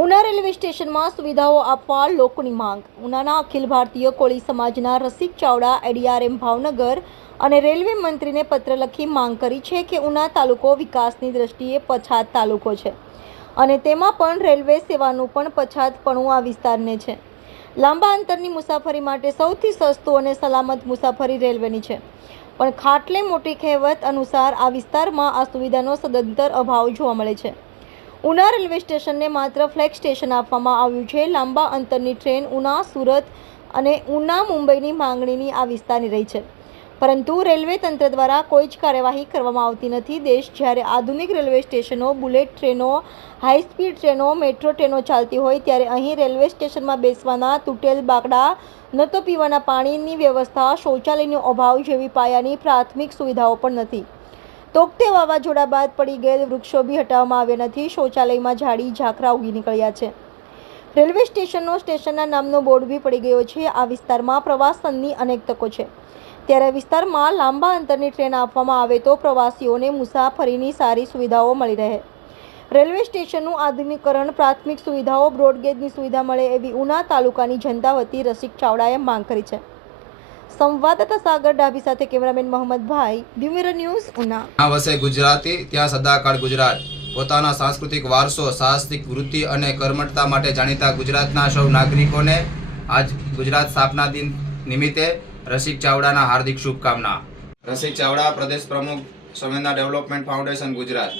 Una railway સ્ટેશનમાં સુવિધાઓ આપવા લોકોની માંગ. ઉનાના અખિલ ભારતીય કોળી સમાજના રસિક ચાવડા એડીઆરએમ ભાવનગર અને રેલવે મંત્રીને પત્ર લખી માંગ કરી છે કે ઉના તાલુકો વિકાસની દ્રષ્ટિએ પછાત તાલુકો છે અને તેમાં પણ રેલવે સેવાનું પણ પછાતપણું આ વિસ્તારને છે. લાંબા અંતરની મુસાફરી માટે સૌથી સસ્તું અને સલામત મુસાફરી રેલવેની છે, પણ ખાટલે મોટી કહેવત અનુસાર આ વિસ્તારમાં આ સુવિધાનો સદંતર અભાવ જોવા મળે છે. ઉના રેલવે સ્ટેશનને માત્ર ફ્લેગ સ્ટેશન આપવામાં આવ્યું છે. લાંબા અંતરની ટ્રેન ઉના, સુરત અને ઉના મુંબઈની માંગણીની આ વિસ્તારની રહી છે, પરંતુ રેલવે તંત્ર દ્વારા કોઈ જ કાર્યવાહી કરવામાં આવતી નથી. દેશ જ્યારે આધુનિક રેલવે સ્ટેશનો, બુલેટ ટ્રેનો, હાઈસ્પીડ ટ્રેનો, મેટ્રો ટ્રેનો ચાલતી હોય ત્યારે અહીં રેલવે સ્ટેશનમાં બેસવાના તૂટેલ બાકડા, ન તો પીવાના પાણીની વ્યવસ્થા, શૌચાલયનો અભાવ જેવી પાયાની પ્રાથમિક સુવિધાઓ પણ નથી. તોકતે વાવાઝોડા બાદ પડી ગયેલ વૃક્ષો બી હટાવવામાં આવ્યા નથી. શૌચાલયમાં ઝાડી ઝાખરા ઉગી નીકળ્યા છે. રેલવે સ્ટેશનના નામનો બોર્ડ બી પડી ગયો છે. આ વિસ્તારમાં પ્રવાસનની અનેક તકો છે, ત્યારે વિસ્તારમાં લાંબા અંતરની ટ્રેન આપવામાં આવે તો પ્રવાસીઓને મુસાફરીની સારી સુવિધાઓ મળી રહે. રેલવે સ્ટેશનનું આધુનિકીકરણ, પ્રાથમિક સુવિધાઓ, બ્રોડગેજની સુવિધા મળે એવી ઉના તાલુકાની જનતા વતી રસિક ચાવડાએ માંગ કરી છે. સંવાદદાતા સાગર ડાભી સાથે cameraman મોહમ્મદભાઈ, Diu mirror news, Una. ત્યાં વસે ગુજરાતી, ત્યાં સદાકાળ ગુજરાત. પોતાના સાંસ્કૃતિક વારસો, સાહસિક વૃત્તિ અને કર્મઠતા માટે જાણીતા ગુજરાતના સૌ નાગરિકોને આજ ગુજરાત સ્થાપના દિન નિમિત્તે રસિક ચાવડાના હાર્દિક શુભકામના. રસિક ચાવડા, પ્રદેશ પ્રમુખ, સંવેદના ડેવલપમેન્ટ ફાઉન્ડેશન, ગુજરાત.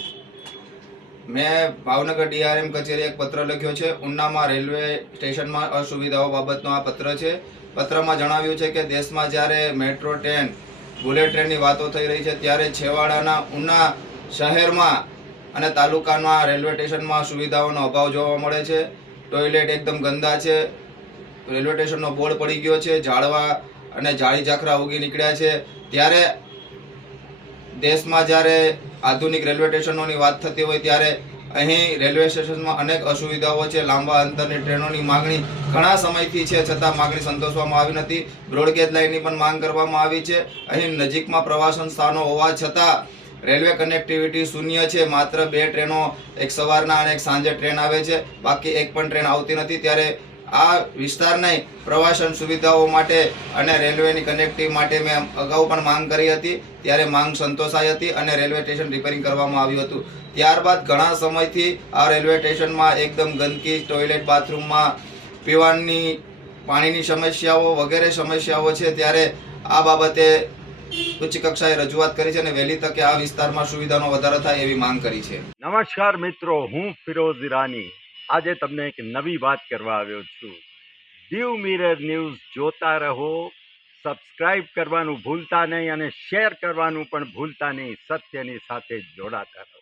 મેં ભાવનગર ડીઆરએમ કચેરી એક પત્ર લખ્યો છે. ઉનામાં રેલવે સ્ટેશનમાં અસુવિધાઓ બાબતનો આ પત્ર છે. પત્રમાં જણાવ્યું છે કે દેશમાં જ્યારે મેટ્રો ટ્રેન, બુલેટ ટ્રેનની વાતો થઈ રહી છે, ત્યારે છેવાડાના ઉના શહેરમાં અને તાલુકાના રેલવે સ્ટેશનમાં સુવિધાઓનો અભાવ જોવા મળે છે. ટોયલેટ એકદમ ગંદા છે. રેલવે સ્ટેશનનો બોર્ડ પડી ગયો છે. ઝાડવા અને ઝાડી ઝાખરા ઉગી નીકળ્યા છે. ત્યારે દેશમાં જ્યારે આધુનિક રેલવે સ્ટેશનોની વાત થતી હોય ત્યારે અહીં રેલવે સ્ટેશનમાં અનેક અસુવિધાઓ છે. લાંબા અંતરની ટ્રેનોની માંગણી ઘણા સમયથી છે, છતાં માંગણી સંતોષવામાં આવી નથી. બ્રોડગેજ લાઇનની પણ માંગ કરવામાં આવી છે. અહીં નજીકમાં પ્રવાસન સ્થાનો હોવા છતાં રેલવે કનેક્ટિવિટી શૂન્ય છે. માત્ર 2 ટ્રેનો, એક સવારના અને એક સાંજે ટ્રેન આવે છે, બાકી એક પણ ટ્રેન આવતી નથી. ત્યારે આ વિસ્તારની પ્રવાસન સુવિધાઓ માટે અને રેલવેની કનેક્ટિવિટી માટે મેં અગાઉ પણ માંગ કરી હતી. ત્યારે માંગ સંતોષાઈ હતી અને રેલવે સ્ટેશન રિપેરિંગ કરવામાં આવ્યું હતું. ત્યારબાદ ઘણા સમયથી આ રેલવે સ્ટેશનમાં એકદમ ગંદકી, ટોયલેટ, બાથરૂમમાં પીવાની પાણીની સમસ્યાઓ વગેરે સમસ્યાઓ છે. ત્યારે આ બાબતે ઉચ્ચ કક્ષાએ રજૂઆત કરી છે અને વહેલી તકે આ વિસ્તારમાં સુવિધાનો વધારો થાય એવી માંગ કરી છે. નમસ્કાર મિત્રો, હું ફિરોઝ ઈરાની આજે તમને એક નવી વાત કરવા આવ્યો છું. દીવ મિરર ન્યૂઝ જોતા રહો, સબસ્ક્રાઇબ કરવાનું ભૂલતા નહીં અને શેર કરવાનું પણ ભૂલતા નહીં. સત્યની સાથે જોડાતા રહો.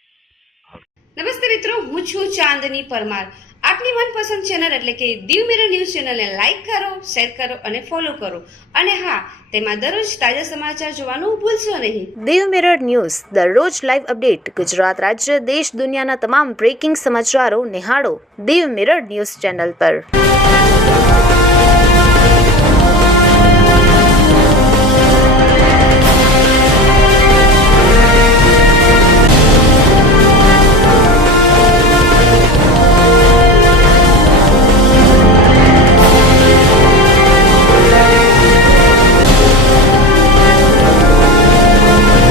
નમસ્તે મિત્રો, હું છું ચાંદની પરમાર. આપની મનપસંદ ચેનલ એટલે કે દીવ મિરર ન્યૂઝ ચેનલને લાઈક કરો, શેર કરો અને ફોલો કરો. અને હા, તેમાં દરરોજ તાજા સમાચાર જોવાનું ભૂલશો નહીં. દીવ મિરર ન્યૂઝ દરરોજ લાઈવ અપડેટ. ગુજરાત રાજ્ય, દેશ, દુનિયાના તમામ બ્રેકિંગ સમાચારો નિહાળો દીવ મિરર ન્યૂઝ ચેનલ પર.